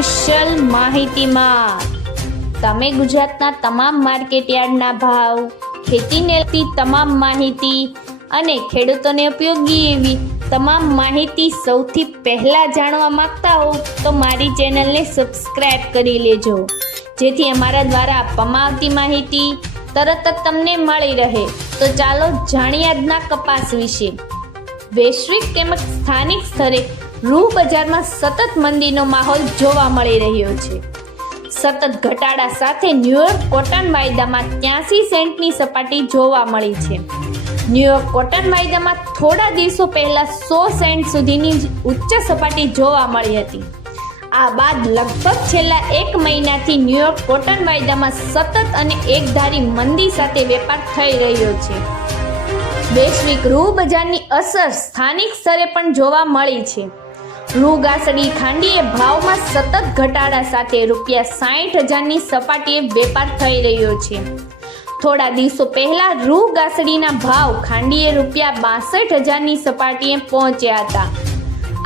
કુશલ માહિતીમાં. તમે ગુજરાતના તમામ માર્કેટયાર્ડના ભાવ ખેતીને લગતી તમામ માહિતી અને ખેડૂતોને ઉપયોગી એવી તમામ માહિતી સૌથી પહેલા જાણવા માંગતા હો તો મારી ચેનલને સબસ્ક્રાઇબ કરી લેજો. જેથી અમારા દ્વારા આપવામાં આવતી માહિતી તરત જ તમને મળી રહે. તો ચાલો જાણીએ આજના કપાસ વિશે. વૈશ્વિક તેમજ સ્થાનિક સ્તરે રૂ બજારમાં સતત મંદીનો માહોલ જોવા મળી રહ્યો છે. સતત ઘટાડા સાથે ન્યુયોર્ક કોટન વાયદામાં ત્યાંસી સેન્ટની સપાટી જોવા મળી છે. ન્યુયોર્ક કોટન વાયદામાં થોડા દિવસો પહેલા સો સેન્ટ સુધીની ઉચ્ચ સપાટી જોવા મળી હતી. આ બાદ લગભગ છેલ્લા એક મહિનાથી ન્યુયોર્ક કોટન વાયદામાં સતત અને એકધારી મંદી સાથે વેપાર થઈ રહ્યો છે. વૈશ્વિક રૂ બજારની અસર સ્થાનિક સ્તરે પણ જોવા મળી છે. રૂ ગાસડી ખાંડીએ ભાવમાં સતત ઘટાડા સાથે રૂપિયા સાઠ હજારની સપાટીએ વેપાર થઈ રહ્યો છે. થોડા દિવસો પહેલા રૂ ગાસડીના ભાવ ખાંડીએ રૂપિયા બાસઠ હજારની સપાટીએ પહોંચ્યા હતા.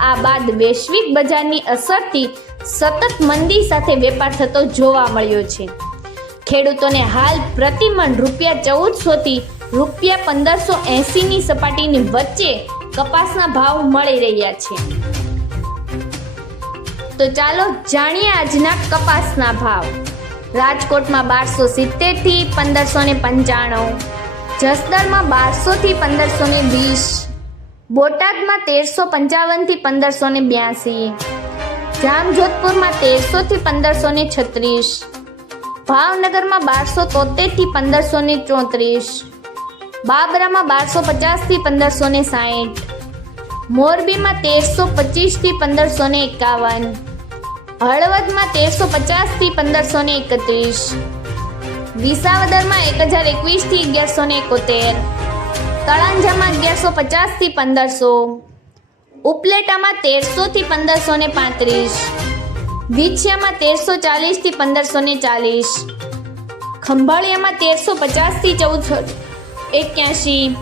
આ બાદ વૈશ્વિક બજારની અસરથી સતત મંદી સાથે વેપાર થતો જોવા મળ્યો છે. ખેડૂતોને હાલ પ્રતિમણ રૂપિયા ચૌદસોથી રૂપિયા પંદરસો એંસીની સપાટીની વચ્ચે કપાસના ભાવ મળી રહ્યા છે. તો ચાલો જાણીએ આજના કપાસના ભાવ. રાજકોટમાં બારસો સિત્તેરથી પંદરસો ને પંચાણું. જસદરમાં બારસોથી પંદરસો ને વીસ. બોટાદમાં તેરસો પંચાવનથી પંદરસો ને બ્યાસી. જામજોધપુરમાં તેરસોથી પંદરસો ને છત્રીસ. ભાવનગરમાં બારસો તોતેરથી પંદરસો ને ચોત્રીસ. બાબરામાં બારસો પચાસથી પંદરસો ને સાઠ મોરબીમાં તેરસો પચીસથી પંદરસો ને એકાવન. હળવદમાં તેરસો પચાસથી પંદરસો ને એકત્રીસ. વિસાવદરમાં એક હજાર એકવીસથી અગિયારસો ને એકોતેર. તળાંજામાં અગિયારસો પચાસથી પંદરસો. ઉપલેટામાં તેરસોથી પંદરસો ને પાંત્રીસ. વિછિયામાં તેરસો ચાલીસથી પંદરસો ને ચાલીસ. ખંભાળિયામાં તેરસો પચાસથી ચૌદસો એક્યાસી.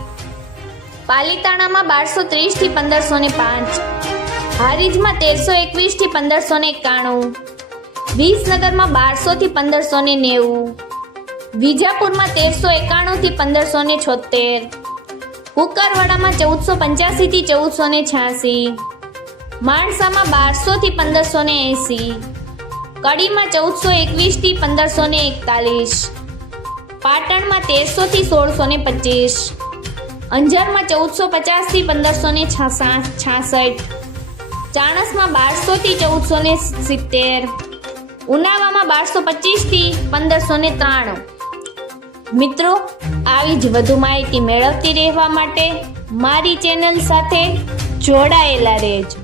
પાલીતાણામાં બારસો ત્રીસથી પંદરસો ને પાંચ. હારીજમાં તેરસો એકવીસથી પંદરસો ને એકાણું. વિસનગરમાં બારસોથી પંદરસો ને નેવું. વિજાપુરમાં તેરસો એકાણુંથી પંદરસો ને છોતેર કુકરવાડામાં ચૌદસો પંચ્યાસીથી ચૌદસો ને છ્યાસી. માણસામાં બારસોથી પંદરસો ને એંસી. કડીમાં ચૌદસો એકવીસથી પંદરસો ને એકતાલીસ. પાટણમાં તેરસોથી સોળસો ને પચીસ. અંજારમાં ચૌદસો પચાસથી પંદરસો ને છાસઠ. ચાણસમાં બારસોથી ચૌદસો ને સિત્તેર. ઉનાવામાં બારસો પચીસથી પંદરસો ને ત્રાણું. મિત્રો, આવી જ વધુ માહિતી મેળવતી રહેવા માટે મારી ચેનલ સાથે જોડાયેલા રહેજો.